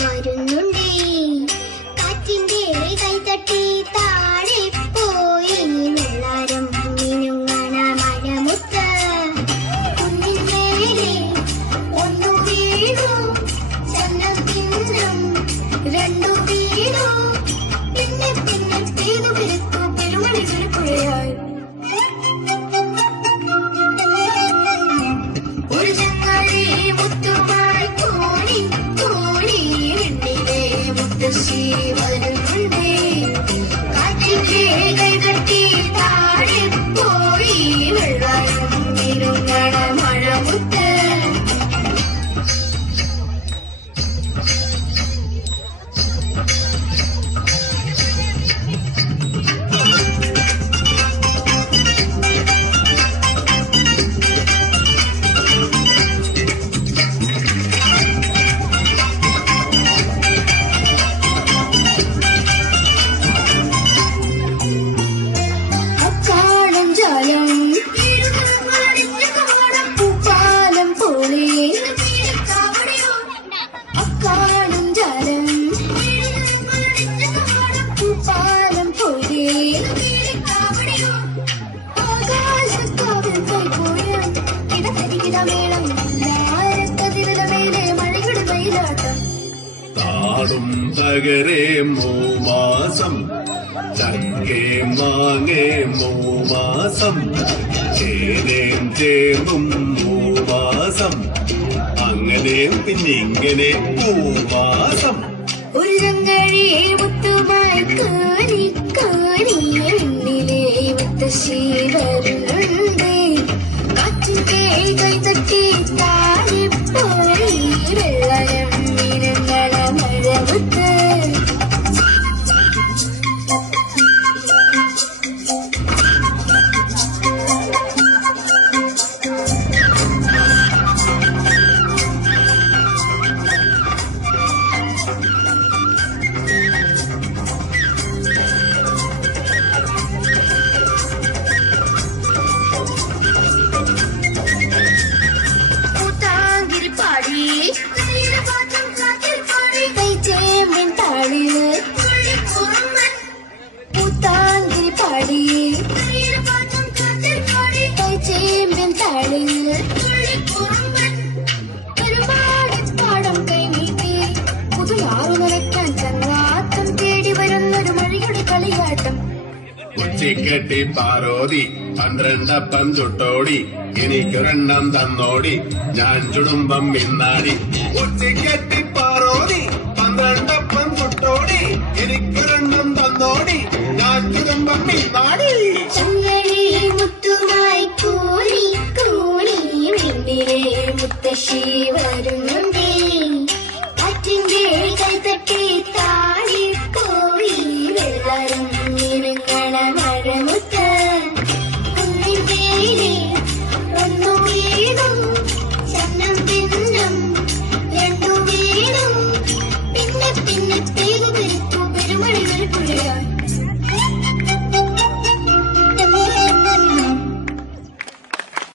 വരുന്നുണ്ടേ കാറ്റിന്റെ കൈതട്ടി താഴെ പോയി വെള്ളാരം മിനുങ്ങണ മഴമുത്ത് കുഞ്ഞിന്മേലെ ഒന്നു വീണു ചന്നം പിന്നും രണ്ടു വീണു പിന്നെ പിന്നെ പെയ്തു പിടിച്ചു പെരുമഴ ചുരുക്കുകയായി ഒരു ചങ്ങാതി മുത്തുമായി കോടി കോടി വെണ്ണിലെ മുത്തശ്ശി വരുന്നുണ്ടേ കാറ്റിന്റെ കൈതട്ടി താഴെ പോയി വെള്ളാരം മിനുങ്ങണ മഴമുത്ത് താളും പകരേ മൂമാസം ചക്കേ മാങ്ങേ മൂമാസം ചേനേം ചേമ്പും മൂമാസം അങ്ങനെയും പിന്നിങ്ങനെ മൂമാസം ഒരു ചങ്ങഴി മുത്തുമായി കാരി കാരി വെണ്ണിലെ മുത്തശ്ശി വരുന്നുണ്ടേ കാറ്റിന്റെ കൈതട്ടി താഴെ പോയി വെള്ളാരം മിനുങ്ങണ മഴമുത്ത് ഉച്ചിക്കെട്ടി പാരോതി 12 അപ്പം ചുട്ടോടി എനിക്കൊരെണ്ണം തന്നോടി ഞാൻ ചുടുമ്പം മിന്നാടി ഉച്ചിക്കെട്ടി പാരോതി 12 അപ്പം ചുട്ടോടി എനിക്കൊരെണ്ണം തന്നോടി ഞാൻ ചുടുമ്പം മിന്നാടി ചങ്ങഴി മുത്തുമായി കോരി കോരി വെണ്ണിലെ മുത്തശ്ശി വരുന്നു